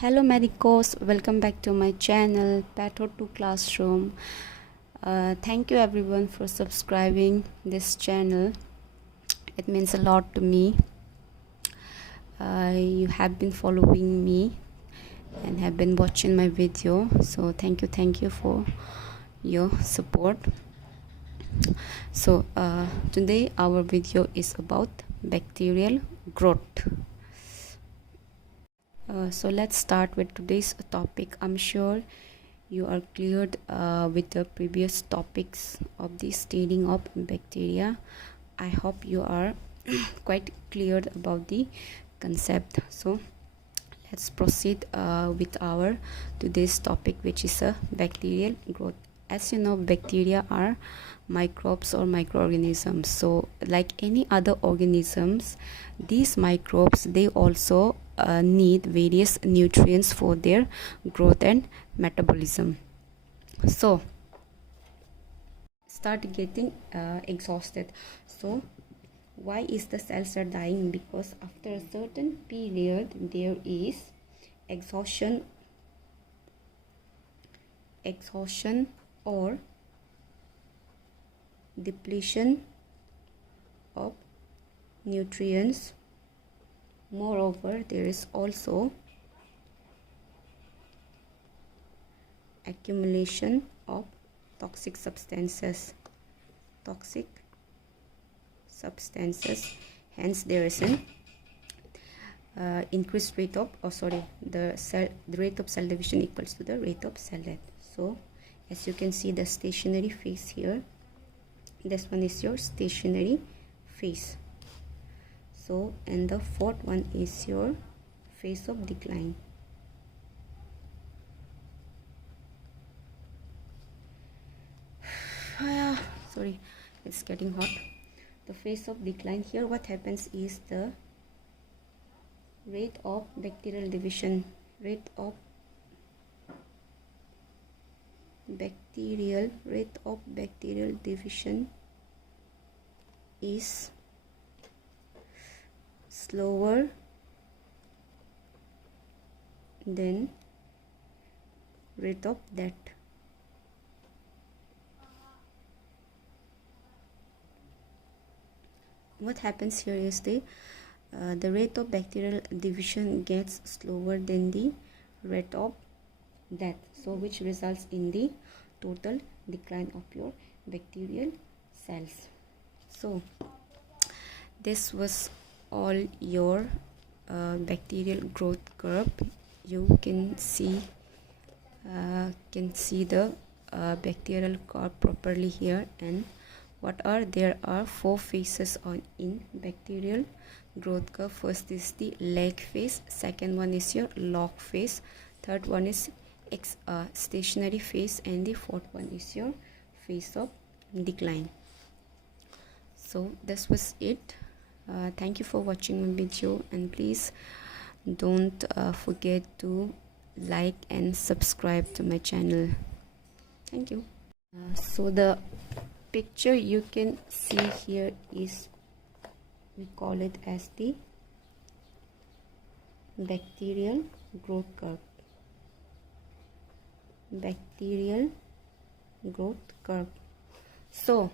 Hello medicos, welcome back to my channel Patho 2 Classroom. Thank you everyone for subscribing this channel. It means a lot to me. You have been following me and have been watching my video, so thank you for your support. So today our video is about bacterial growth. So let's start with today's topic. I'm sure you are cleared with the previous topics of the studying of bacteria. I hope you are quite cleared about the concept. So let's proceed with our today's topic, which is bacterial growth. As you know, bacteria are microbes or microorganisms. So like any other organisms, these microbes, they also need various nutrients for their growth and metabolism. So start getting exhausted. So why is the cells are dying? Because after a certain period there is exhaustion or depletion of nutrients. Moreover, there is also accumulation of toxic substances. Hence there is an increased rate of the rate of cell division equals to the rate of cell death. So as you can see, the stationary phase here, this one is your stationary phase. So and the fourth one is your phase of decline. Sorry, it's getting hot. The phase of decline here, what happens is the rate of bacterial division, is slower than rate of death. What happens here is the rate of bacterial division gets slower than the rate of death, so which results in the total decline of your bacterial cells. So this was all your bacterial growth curve. You can see the bacterial curve properly here. And there are four phases in bacterial growth curve. First is the lag phase, second one is your log phase, third one is stationary phase, and the fourth one is your phase of decline. So this was it. Thank you for watching my video, and please don't forget to like and subscribe to my channel. Thank you. So the picture you can see here is, we call it as the bacterial growth curve. So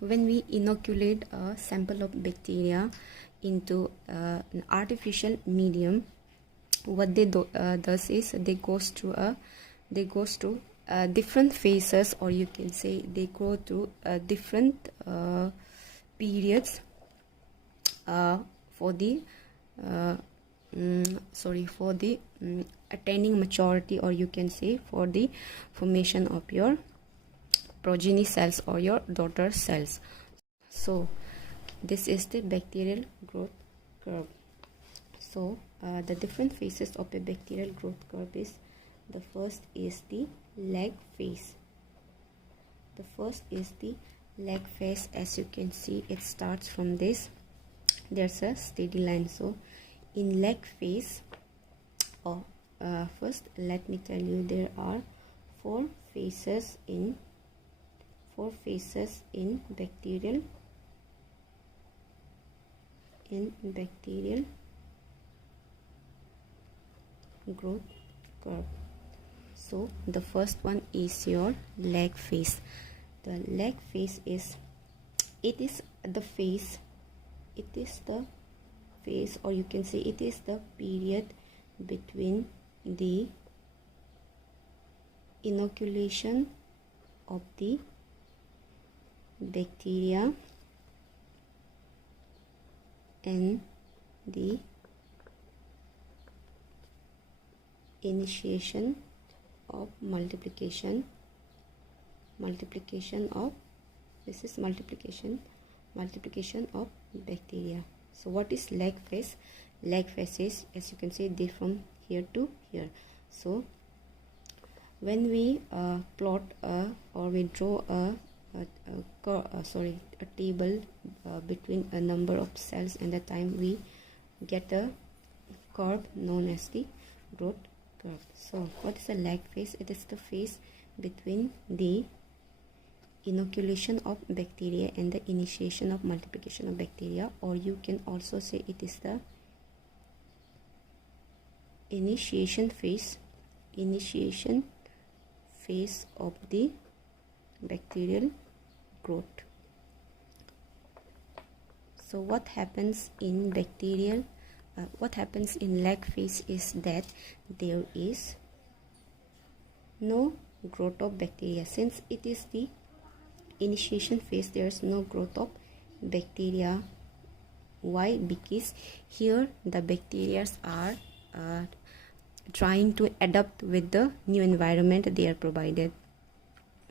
when we inoculate a sample of bacteria into an artificial medium, what they does is they goes through different phases, or you can say they go through different periods for the attaining maturity, or you can say for the formation of your progeny cells or your daughter cells. So this is the bacterial growth curve. So the different phases of a bacterial growth curve is, the first is the lag phase. As you can see, it starts from this, there's a steady line. So in lag phase, first let me tell you, there are four phases in bacterial growth curve. So the first one is your lag phase. The lag phase is the phase or you can say it is the period between the inoculation of the bacteria and the initiation of multiplication of bacteria. So what is lag phase? Lag phase is, as you can see, they from here to here. So when we plot or we draw a table between a number of cells and the time, we get a curve known as the growth curve. So what is a lag phase? It is the phase between the inoculation of bacteria and the initiation of multiplication of bacteria, or you can also say it is the initiation phase of the bacterial growth. So what happens in bacterial what happens in lag phase is that there is no growth of bacteria. Since it is the initiation phase, there is no growth of bacteria. Why? Because here the bacteria are trying to adapt with the new environment they are provided,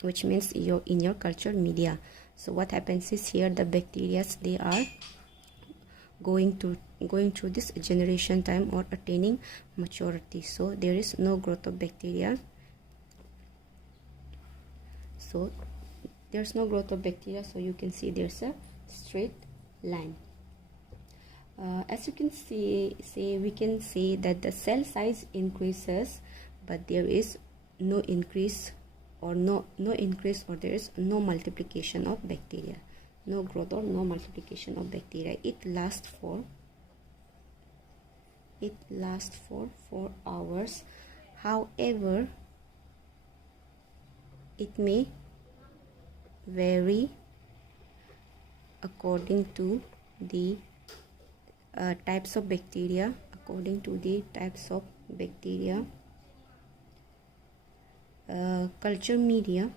which means in your cultured media. So what happens is here the bacteria, they are going through this generation time or attaining maturity. So there is no growth of bacteria. So there's no growth of bacteria, so you can see there's a straight line. As you can see, we can say that the cell size increases, but there is no increase or there is no multiplication of bacteria. No growth or no multiplication of bacteria. It lasts for 4 hours. However, it may vary according to the types of bacteria. Culture media,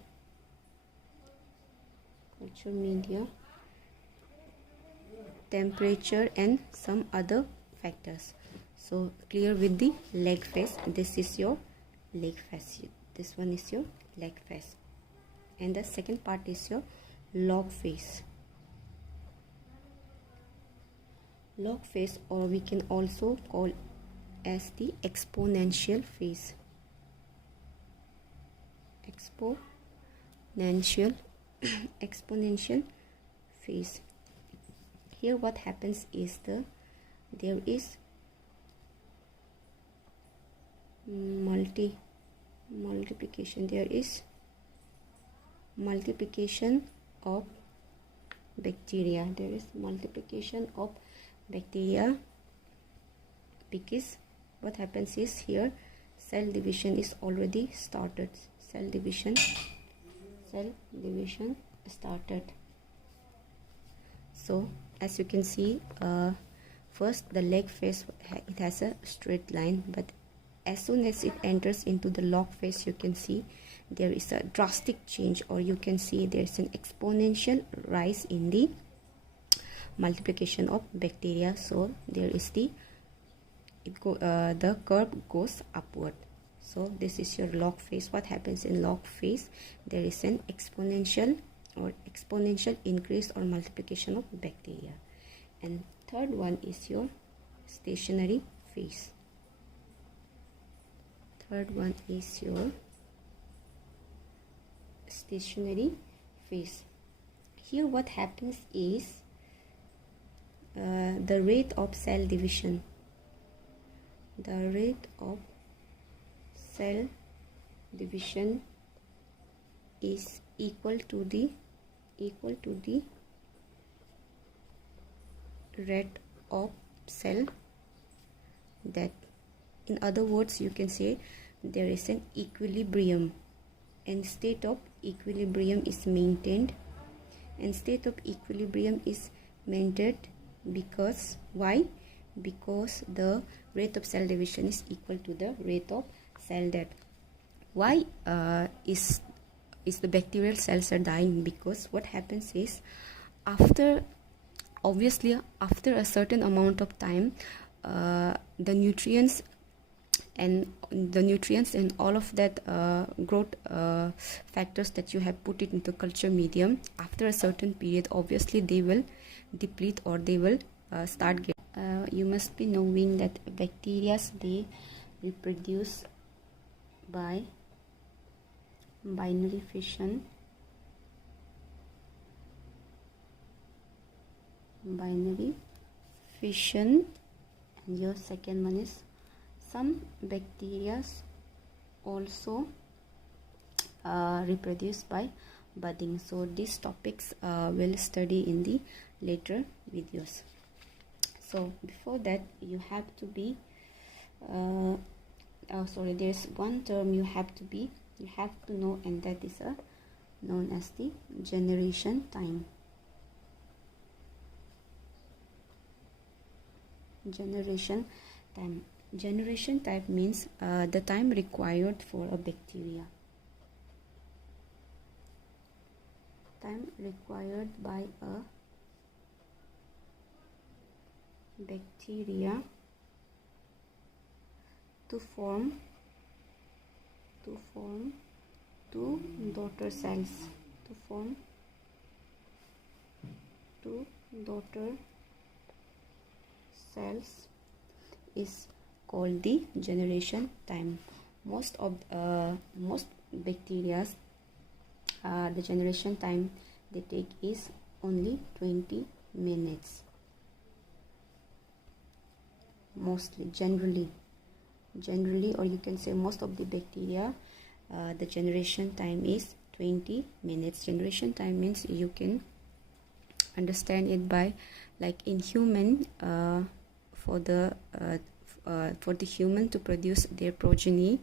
temperature, and some other factors. So clear with the lag phase. This is your lag phase. This one is your lag phase, and the second part is your log phase. Log phase, or we can also call as the exponential phase. Exponential phase. Here what happens is there is multiplication. There is multiplication of bacteria. There is multiplication of bacteria because what happens is here cell division is already started. Cell division started. So as you can see, first the lag phase, it has a straight line, but as soon as it enters into the log phase, you can see there is a drastic change, or you can see there is an exponential rise in the multiplication of bacteria. So there is the curve goes upward. So this is your log phase. What happens in log phase? There is an exponential increase or multiplication of bacteria. And third one is your stationary phase. Here what happens is the rate of cell division. The rate of cell division is equal to the rate of cell death. In other words, you can say there is an equilibrium, and state of equilibrium is maintained. And state of equilibrium is maintained because why? Because the rate of cell division is equal to the rate of cell death. Why is the bacterial cells are dying? Because what happens is, after a certain amount of time, the nutrients and all of that growth factors that you have put it into culture medium, after a certain period, obviously they will deplete, or they will start getting. You must be knowing that bacteria, they reproduce by binary fission. And your second one is, some bacteria also reproduce by budding. So these topics we'll study in the later videos. So before that, you have to be there's one term you have to know, and that is known as the generation time. Generation time means the time required for a bacteria. Time required by a bacteria to form two daughter cells. Is called the generation time. Most bacteria, the generation time they take is only 20 minutes. Mostly, generally, or you can say most of the bacteria, the generation time is 20 minutes. Generation time means, you can understand it by, like in human, for the human to produce their progeny,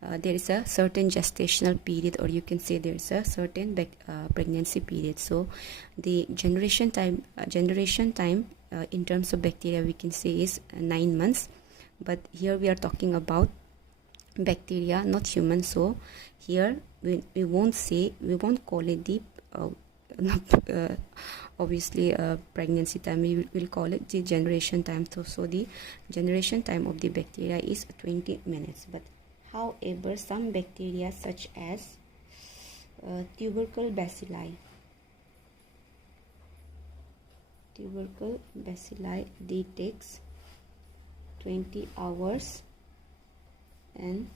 there is a certain gestational period, or you can say there is a certain pregnancy period. So the generation time in terms of bacteria, we can say is 9 months. But here we are talking about bacteria, not human. So here we won't call it the obviously pregnancy time. We will call it the generation time. So the generation time of the bacteria is 20 minutes. But however, some bacteria such as tubercle bacilli, they takes 20 hours, and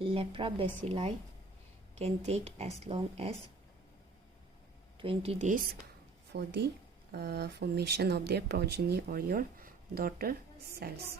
leprobacilli can take as long as 20 days for the formation of their progeny, or your daughter cells.